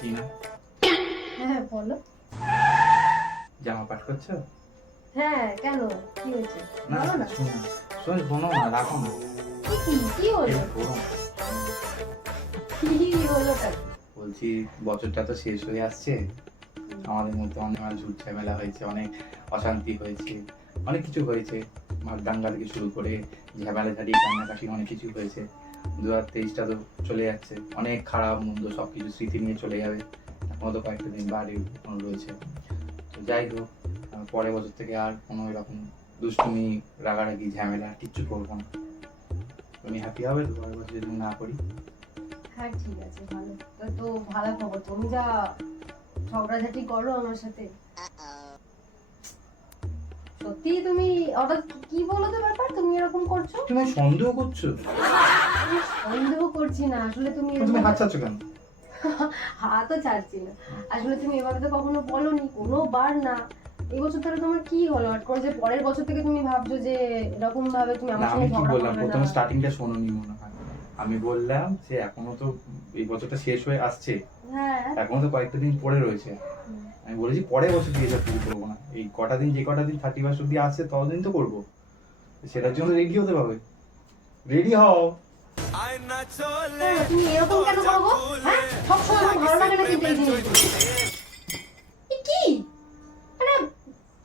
কি না? হ্যাঁ বলো। জামা পাঠ করছো? হ্যাঁ কেন, কি হয়েছে না বলো না। শোনো না, রাখো না। কি হলো? এই করো। কি হলোটা? বলছি বছরটা তো শেষ হয়ে আসছে, আমাদের মধ্যে অনেক ঝুট ঝামেলা হয়েছে, অনেক অশান্তি হয়েছে, অনেক কিছু হয়েছে, মারদাঙ্গা থেকে শুরু করে ঝামেলা ঝাড়ি কান্নাকাটি অনেক কিছু হয়েছে। 2023টা তো চলে যাচ্ছে, অনেক খারাপ মন্দ সব কিছু স্মৃতি নিয়ে চলে যাবে। এখনো তো কয়েকটা দিন বাড়ি এখনো রয়েছে। তো যাই হোক, পরের বছর থেকে আর কোনো এরকম দুষ্টুমি রাগারাগি ঝামেলা কিচ্ছু করবো না। তুমি হ্যাপি হবে তো পরের বছর যদি না করি? হ্যাঁ ঠিক আছে, ভালো। তো ভালো খবর, তুমি যা ঝগড়াঝাটি করো আমার সাথে। সত্যি তুমি হঠাৎ কি বলো তো ব্যাপার, তুমি এরকম করছো? তুমি সন্দেহ করছো? আমি সন্দেহ করছি না, আসলে তুমি তুমি হাত চাচ্ছ কেন? হাতও ছাড়ছি না। আসলে তুমি এভাবে তো কখনো বলোনি, কোনো বার না। এই বছর ধরে তোমার কি হলো হঠাৎ করে যে পরের বছর থেকে তুমি ভাবছো যে এরকম ভাবে তুমি না, আমার আমি সঙ্গে কি ঝগড়া বললাম করবে প্রথমে না? স্টার্টিংটা শোনোনি মনে হয়। আমি বললাম যে এখনো তো এই বছরটা শেষ হয়ে আসছে, হ্যাঁ এখনো তো কয়েকটা দিন পরে রয়েছে। আমি বলেছি পরের বছর দিয়ে এসব শুরু করবো না, এই কটা দিন, যে কটা দিন 31 অব্দি আসছে ততদিন তো করবো। সেটার জন্য রেডি হতে হবে, রেডি হও। হ্যাঁ, তুমি এরকম কেন করো গো? হ্যাঁ, সবসময় আমার ভালো লাগে না কিন্তু এই জিনিসগুলো। এ কি? মানে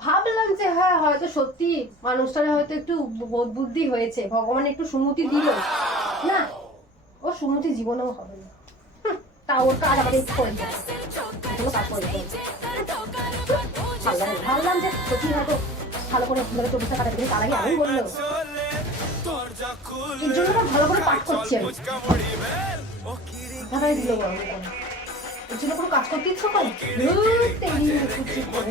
ভাবলাম যে হ্যাঁ হয়তো সত্যি মানুষটার হয়তো একটু বোধ বুদ্ধি হয়েছে, ভগবান একটু সুমতি দিল। না, ও সুমতি জীবনেও হবে না। তা ওর কাজ আমাদের একটু করে দিতে হবে। কোনো কাজ করে দিতে হবে। ভাবলাম যে সত্যি হয়তো ভালো করে ধরে 24টা কাটা দিন, তার আগে আমি বললো এর জন্য না ভালো করে পাঠ করছি আমি। মাথাটাই দিল গরম করে। এর জন্য কোনো কাজ করতে ইচ্ছা করে? ধুর, তেরি, কুচি করে।